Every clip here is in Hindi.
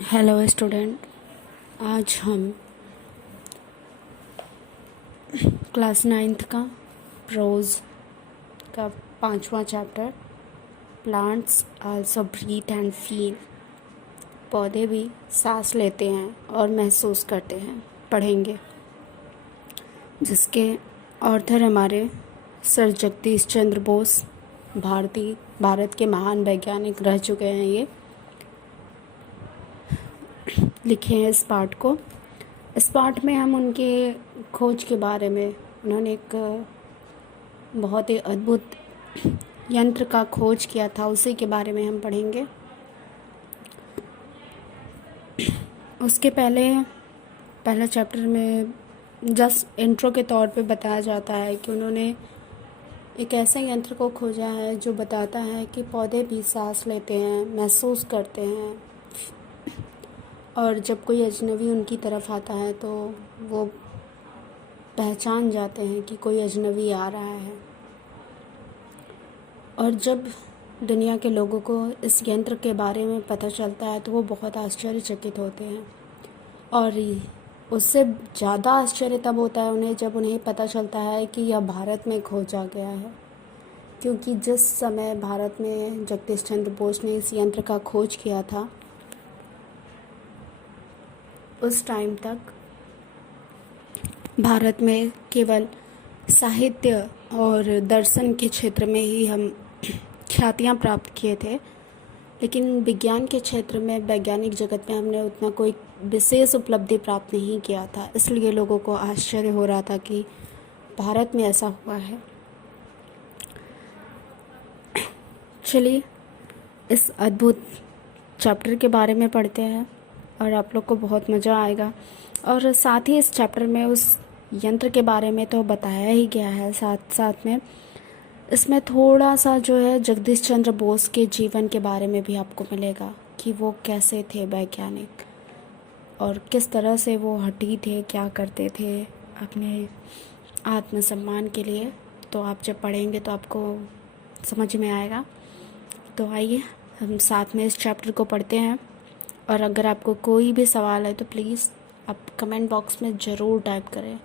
Hello student. आज हम क्लास नाइन्थ का प्रोज का 5वां chapter plants also breathe and feel, पौधे भी सांस लेते हैं और महसूस करते हैं, पढ़ेंगे, जिसके ऑथर हमारे सर जगदीश चंद्र बोस, भारत के महान वैज्ञानिक रह चुके हैं। ये लिखे हैं इस पार्ट में हम उनके खोज के बारे में, उन्होंने एक बहुत ही अद्भुत यंत्र का खोज किया था, उसी के बारे में हम पढ़ेंगे। उसके पहला चैप्टर में जस्ट इंट्रो के तौर पे बताया जाता है कि उन्होंने एक ऐसे यंत्र को खोजा है जो बताता है कि पौधे भी सांस लेते हैं, महसूस करते हैं, और जब कोई अजनबी उनकी तरफ आता है तो वो पहचान जाते हैं कि कोई अजनबी आ रहा है। और जब दुनिया के लोगों को इस यंत्र के बारे में पता चलता है तो वो बहुत आश्चर्यचकित होते हैं, और उससे ज़्यादा आश्चर्य तब होता है उन्हें जब उन्हें पता चलता है कि यह भारत में खोजा गया है, क्योंकि जिस समय भारत में जगदीश चंद्र बोस ने इस यंत्र का खोज किया था, उस टाइम तक भारत में केवल साहित्य और दर्शन के क्षेत्र में ही हम ख्यातियाँ प्राप्त किए थे, लेकिन विज्ञान के क्षेत्र में, वैज्ञानिक जगत में हमने उतना कोई विशेष उपलब्धि प्राप्त नहीं किया था। इसलिए लोगों को आश्चर्य हो रहा था कि भारत में ऐसा हुआ है। चलिए इस अद्भुत चैप्टर के बारे में पढ़ते हैं और आप लोग को बहुत मज़ा आएगा। और साथ ही इस चैप्टर में उस यंत्र के बारे में तो बताया ही गया है, साथ साथ में इसमें थोड़ा सा जो है जगदीश चंद्र बोस के जीवन के बारे में भी आपको मिलेगा कि वो कैसे थे वैज्ञानिक और किस तरह से वो हठी थे, क्या करते थे अपने आत्मसम्मान के लिए। तो आप जब पढ़ेंगे तो आपको समझ में आएगा। तो आइए हम साथ में इस चैप्टर को पढ़ते हैं, और अगर आपको कोई भी सवाल है तो प्लीज़ आप कमेंट बॉक्स में ज़रूर टाइप करें,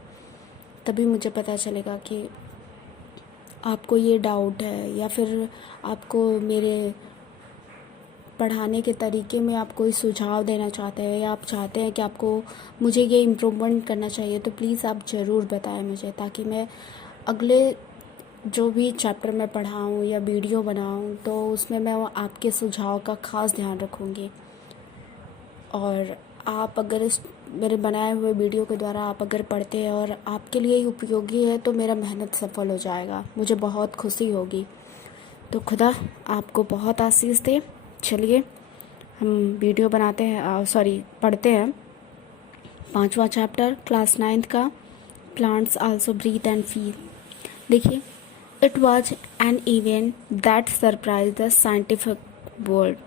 तभी मुझे पता चलेगा कि आपको ये डाउट है, या फिर आपको मेरे पढ़ाने के तरीके में आप कोई सुझाव देना चाहते हैं, या आप चाहते हैं कि आपको मुझे ये इम्प्रूवमेंट करना चाहिए, तो प्लीज़ आप ज़रूर बताएं मुझे, ताकि मैं अगले जो भी चैप्टर में पढ़ाऊँ या वीडियो बनाऊँ तो उसमें मैं आपके सुझाव का ख़ास ध्यान रखूँगी। और आप अगर इस मेरे बनाए हुए वीडियो के द्वारा आप अगर पढ़ते हैं और आपके लिए ही उपयोगी है तो मेरा मेहनत सफल हो जाएगा, मुझे बहुत खुशी होगी। तो खुदा आपको बहुत आशीष दे। चलिए हम वीडियो पढ़ते हैं 5वां चैप्टर क्लास 9th का, plants also breathe and feel. देखिए, it was an event that surprise the scientific world.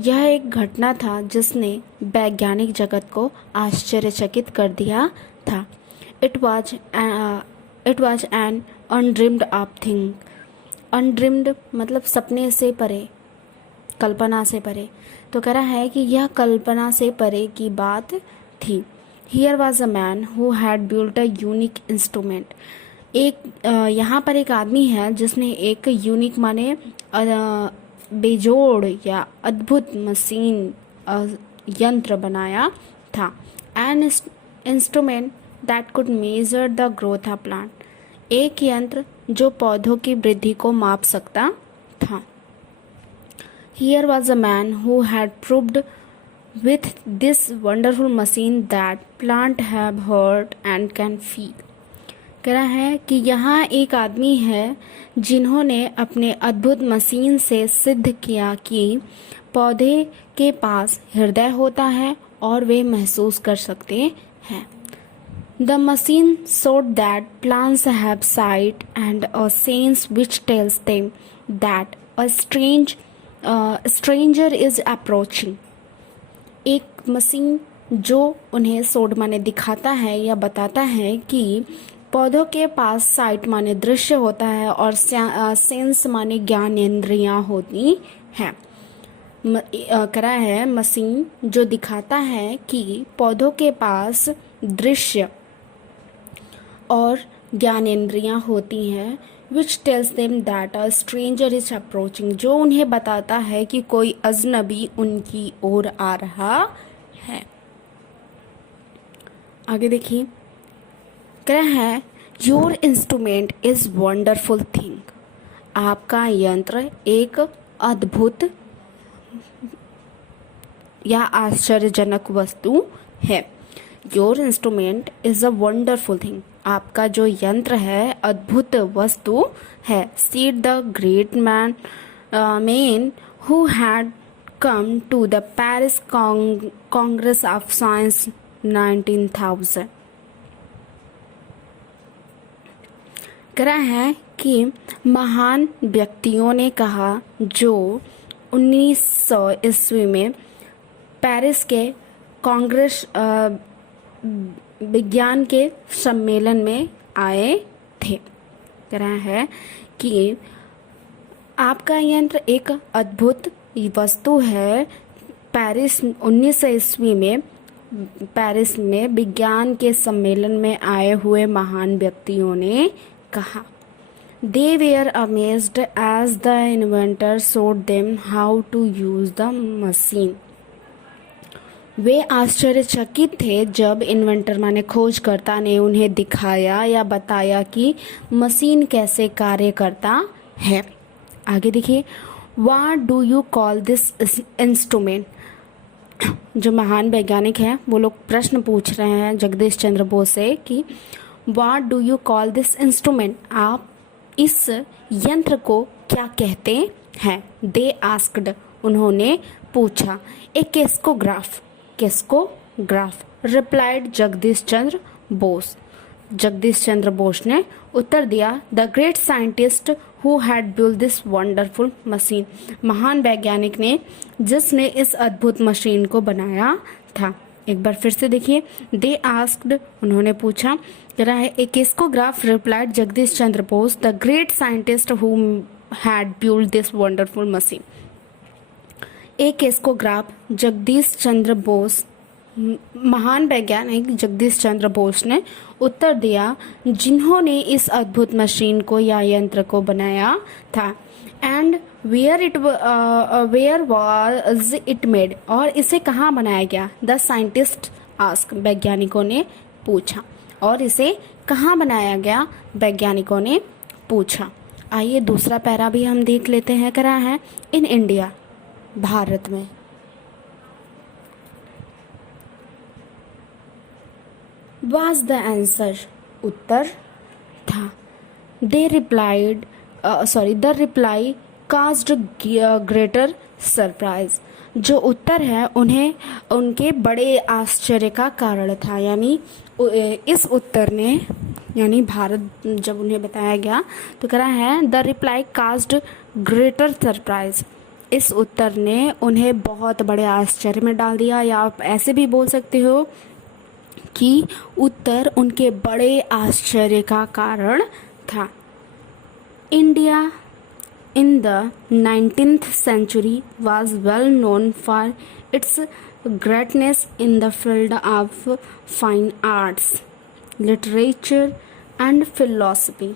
यह एक घटना था जिसने वैज्ञानिक जगत को आश्चर्यचकित कर दिया था। It was an undreamed of thing. Undreamed मतलब सपने से परे, कल्पना से परे। तो कह रहा है कि यह कल्पना से परे की बात थी। Here was a man who had built a unique instrument. यहाँ पर एक आदमी है जिसने एक यूनिक माने बेजोड़ या अद्भुत मशीन यंत्र बनाया था। An instrument that could measure the growth of plant. एक यंत्र जो पौधों की वृद्धि को माप सकता था। Here was a man who had proved with this wonderful machine that plant have heart and can feel. कह रहा है कि यहाँ एक आदमी है जिन्होंने अपने अद्भुत मशीन से सिद्ध किया कि पौधे के पास हृदय होता है और वे महसूस कर सकते हैं। The machine showed that plants have sight and a sense which tells them that a stranger is approaching. एक मशीन जो उन्हें सोड माने दिखाता है या बताता है कि पौधों के पास साइट माने दृश्य होता है और सेंस माने ज्ञान इंद्रियां होती हैं। करा है मशीन जो दिखाता है कि पौधों के पास दृश्य और ज्ञानेंद्रियां होती हैं, which tells them that a stranger is approaching, जो उन्हें बताता है कि कोई अजनबी उनकी ओर आ रहा है। आगे देखिए, कह रहा है your instrument is wonderful thing, आपका यंत्र एक अद्भुत या आश्चर्यजनक वस्तु है। Your instrument is a wonderful thing, आपका जो यंत्र है अद्भुत वस्तु है। Said the great man who had come to the Paris Congress of Science 19,000। कह रहा है कि महान व्यक्तियों ने कहा जो 1900 ईस्वी में पेरिस के कांग्रेस विज्ञान के सम्मेलन में आए थे। कह रहा है कि आपका यंत्र एक अद्भुत वस्तु है। पेरिस 1900 ईस्वी में पेरिस में विज्ञान के सम्मेलन में आए हुए महान व्यक्तियों ने कहा। They were amazed as the inventor showed them how to use the machine. वे आश्चर्यचकित थे जब इन्वेंटर माने खोजकर्ता ने उन्हें दिखाया या बताया कि मशीन कैसे कार्य करता है। आगे देखिए, What do you call this instrument? जो महान वैज्ञानिक हैं वो लोग प्रश्न पूछ रहे हैं जगदीश चंद्र बोस से कि What do you call this instrument? आप इस यंत्र को क्या कहते हैं? दे आस्क्ड, उन्होंने पूछा। ए केस्कोग्राफ, केस्कोग्राफ, रिप्लाइड जगदीश चंद्र बोस, जगदीश चंद्र बोस ने उत्तर दिया। The great scientist who had built this wonderful machine, महान वैज्ञानिक ने जिसने इस अद्भुत मशीन को बनाया था। एक बार फिर से देखिए, दे आस्क्ड, उन्होंने पूछा। कह रहा है a crescograph, replied Jagadish Chandra Bose, the great scientist who had built this wonderful machine. A crescograph, Jagadish Chandra Bose, महान वैज्ञानिक जगदीश चंद्र बोस ने उत्तर दिया जिन्होंने इस अद्भुत मशीन को या यंत्र को बनाया था। And where was it made, और इसे कहाँ बनाया गया। द साइंटिस्ट आस्क, वैज्ञानिकों ने पूछा, और इसे कहाँ बनाया गया, वैज्ञानिकों ने पूछा। आइए दूसरा पैरा भी हम देख लेते हैं। करा है इन इंडिया, भारत में। वाज द आंसर, उत्तर था। They replied the reply caused greater surprise, जो उत्तर है उन्हें उनके बड़े आश्चर्य का कारण था। यानी इस उत्तर ने, यानी भारत जब उन्हें बताया गया तो कह रहा है the reply caused greater surprise, इस उत्तर ने उन्हें बहुत बड़े आश्चर्य में डाल दिया, या आप ऐसे भी बोल सकते हो कि उत्तर उनके बड़े आश्चर्य का कारण था। India in the 19th century was well known for its greatness in the field of fine arts, literature and philosophy।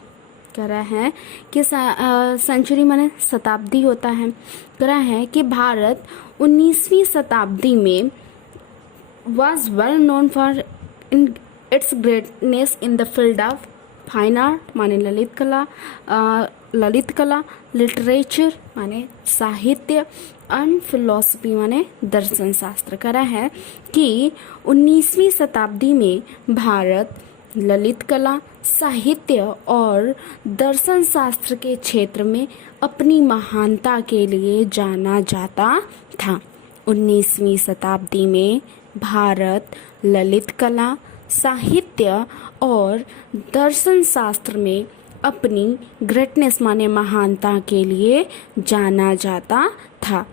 कह रहा है कि सेंचुरी माने शताब्दी होता है। कह रहा है कि भारत 19वीं शताब्दी में was well known for its greatness in the field of fine art माने ललित कला, लिटरेचर माने साहित्य, एंड फिलॉसफी माने दर्शन शास्त्र। करा है कि 19वीं शताब्दी में भारत ललित कला, साहित्य और दर्शन शास्त्र के क्षेत्र में अपनी महानता के लिए जाना जाता था। 19वीं शताब्दी में भारत ललित कला, साहित्य और दर्शन शास्त्र में अपनी ग्रेटनेस माने महानता के लिए जाना जाता था।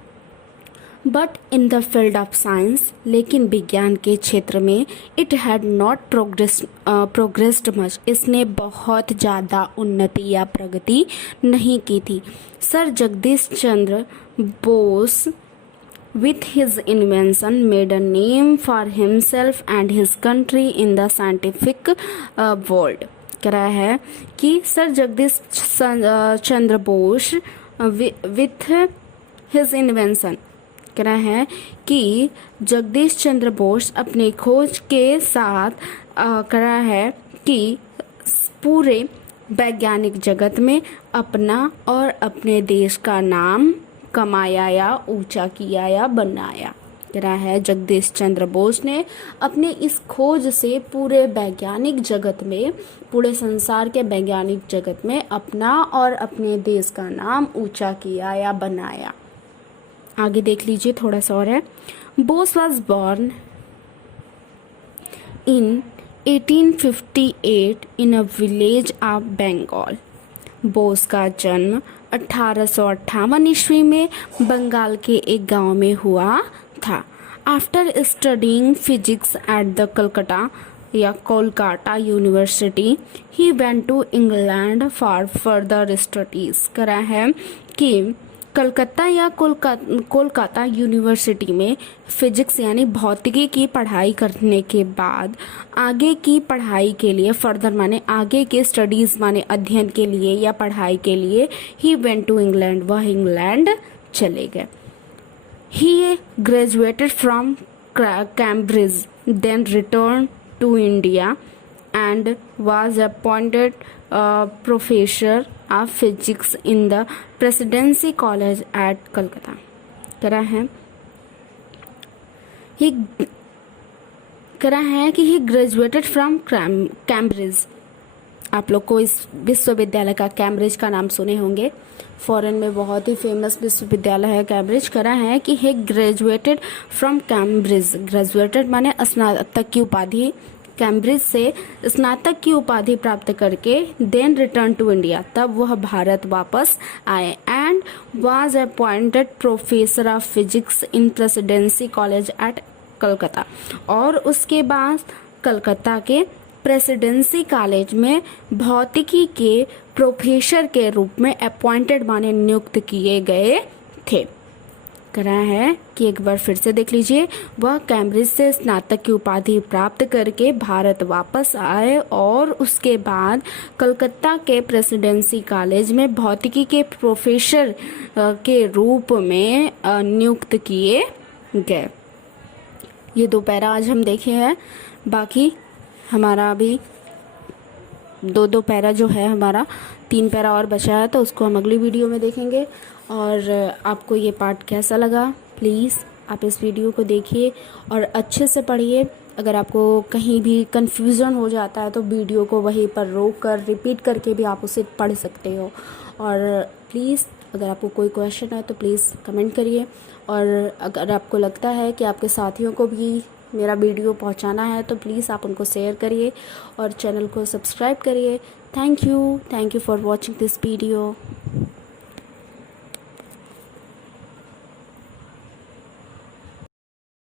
But in the field of science, लेकिन विज्ञान के क्षेत्र में it had not progressed much, इसने बहुत ज़्यादा उन्नति या प्रगति नहीं की थी। Sir Jagdish Chandra Bose with his invention made a name for himself and his country in the scientific world। कह रहा है कि sir Jagdish Chandra Bose with his invention, कह रहा है कि जगदीश चंद्र बोस अपने खोज के साथ कह रहा है कि पूरे वैज्ञानिक जगत में अपना और अपने देश का नाम कमाया या ऊंचा किया या बनाया। कह रहा है जगदीश चंद्र बोस ने अपने इस खोज से पूरे वैज्ञानिक जगत में, पूरे संसार के वैज्ञानिक जगत में अपना और अपने देश का नाम ऊंचा किया या बनाया। आगे देख लीजिए, थोड़ा सा और है। Bose was born in 1858 in a village of Bengal. Bose का जन्म 1858 ईस्वी में बंगाल के एक गांव में हुआ था। After studying physics at the Calcutta या Kolkata university he went to England for further studies. करा है कि कलकत्ता या कोलकाता यूनिवर्सिटी में फिजिक्स यानी भौतिकी की पढ़ाई करने के बाद आगे की पढ़ाई के लिए, फर्दर माने आगे के स्टडीज़ माने अध्ययन के लिए या पढ़ाई के लिए, ही वेंट टू इंग्लैंड, वह इंग्लैंड चले गए। He graduated from Cambridge, then return to India and was appointed professor of physics in the Presidency College at Calcutta। करा है कि he graduated from कैम्ब्रिज। आप लोग को इस विश्वविद्यालय का कैम्ब्रिज का नाम सुने होंगे, फॉरेन में बहुत ही फेमस विश्वविद्यालय है कैम्ब्रिज। करा है कि he graduated from Cambridge, graduated माने स्नातक की उपाधि, कैम्ब्रिज से स्नातक की उपाधि प्राप्त करके देन रिटर्न टू इंडिया, तब वह भारत वापस आए। And was appointed professor of physics in presidency college eight Calcutta, और उसके बाद कलकत्ता के प्रेसिडेंसी कॉलेज में भौतिकी के प्रोफेसर के रूप में अपॉइंटेड माने नियुक्त किए गए थे। करा है कि एक बार फिर से देख लीजिए, वह कैम्ब्रिज से स्नातक की उपाधि प्राप्त करके भारत वापस आए और उसके बाद कलकत्ता के प्रेसिडेंसी कॉलेज में भौतिकी के प्रोफेसर के रूप में नियुक्त किए गए। ये दो पैरा आज हम देखे हैं, बाकी हमारा अभी दो पैरा जो है, हमारा 3 पैरा और बचा है, तो उसको हम अगली वीडियो में देखेंगे। और आपको ये पार्ट कैसा लगा, प्लीज़ आप इस वीडियो को देखिए और अच्छे से पढ़िए। अगर आपको कहीं भी कन्फ्यूज़न हो जाता है तो वीडियो को वहीं पर रोक कर रिपीट करके भी आप उसे पढ़ सकते हो। और प्लीज़ अगर आपको कोई क्वेश्चन है तो प्लीज़ कमेंट करिए, और अगर आपको लगता है कि आपके साथियों को भी मेरा वीडियो पहुंचाना है तो प्लीज़ आप उनको शेयर करिए और चैनल को सब्सक्राइब करिए। Thank you for watching this video.